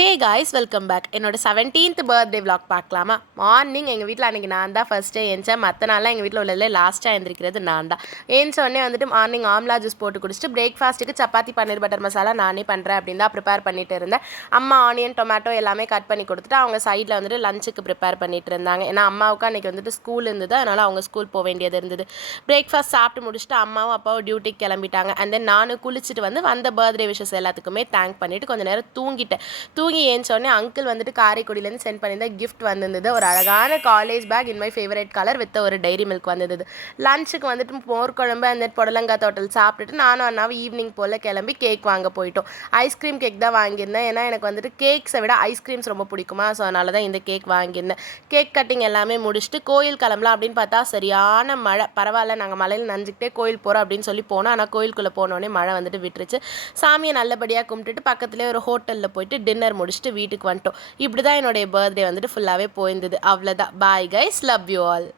Hey guys, welcome back. என்னோட 17th birthday vlog பார்க்கலாமா? Morning எங்கள் வீட்டில் அன்றைக்கி நான் தான் ஃபஸ்ட்டே ஏஞ்சேன். மற்ற நாள்லாம் எங்கள் வீட்டில் உள்ளதில் லாஸ்ட்டாக எழுந்திரிக்கிறது நான் தான். ஏஞ்சோடனே வந்துட்டு மார்னிங் ஆம்லா ஜூஸ் போட்டு குடிச்சிட்டு பிரேக்ஃபாஸ்ட்டுக்கு சப்பாத்தி பன்னீர் பட்டர் மசாலா நானே பண்ணுறேன் அப்படின்னு தான் ப்ரிப்பேர் பண்ணிட்டு இருந்தேன். அம்மா ஆனியன் டொமேட்டோ எல்லாமே கட் பண்ணி கொடுத்துட்டு அவங்க சைடில் வந்துட்டு லஞ்சுக்கு ப்ரிப்பேர் பண்ணிட்டு இருந்தாங்க. ஏன்னா அம்மாவுக்கு அன்றைக்கி வந்துட்டு ஸ்கூல் இருந்தது, அதனால் அவங்க ஸ்கூல் போக வேண்டியது இருந்தது. பிரேக்ஃபாஸ்ட் சாப்பிட்டு முடிச்சுட்டு அம்மாவும் அப்பாவும் டியூட்டிக்கு கிளம்பிட்டாங்க. அண்ட் தென் நானும் குளிச்சுட்டு வந்த பர்த்டே விஷஸ் எல்லாத்துக்குமே தேங்க் பண்ணிவிட்டு கொஞ்சம் நேரம் தூங்கிட்டேன். தூங்கி ஏஞ்சோடனே அங்கிள் வந்துட்டு காரைக்குடியிலேருந்து சென்ட் பண்ணியிருந்த கிஃப்ட் வந்திருந்தது. ஒரு அழகான college bag in my favourite colour with ஒரு டைரி மில்க் வந்தது. லஞ்சுக்கு வந்துட்டு மோர் குழம்பு அந்த புடலங்காய் தோட்டல் சாப்பிட்டுட்டு நானும் அண்ணாவும் ஈவினிங் போல் கிளம்பி கேக் வாங்க போயிட்டோம். ஐஸ்கிரீம் கேக் தான் வாங்கியிருந்தேன். ஏன்னா எனக்கு வந்துட்டு கேக்ஸை விட ஐஸ்கிரீம்ஸ் ரொம்ப பிடிக்குமா, ஸோ அதனால தான் இந்த கேக் வாங்கியிருந்தேன். கேக் கட்டிங் எல்லாமே முடிச்சுட்டு கோயில் கிளம்பலாம் அப்படின்னு பார்த்தா சரியான மழை. பரவாயில்ல, நாங்கள் மழையில் நனைஞ்சிக்கிட்டே கோயில் போகிறோம் அப்படின்னு சொல்லி போனோம். ஆனால் கோயிலுக்குள்ளே போனோடனே மழை வந்துட்டு விட்டுருச்சு. சாமியை நல்லபடியாக கும்பிட்டுட்டு பக்கத்துலேயே ஒரு ஹோட்டலில் போயிட்டு டின்னர் முடிச்சுட்டு வீட்டுக்கு வந்துட்டோம். இப்படி தான் என்னுடைய பர்த்டே வந்துட்டு ஃபுல்லாகவே போயிருந்தது. அவ்வளோதான். Bye guys, love you all.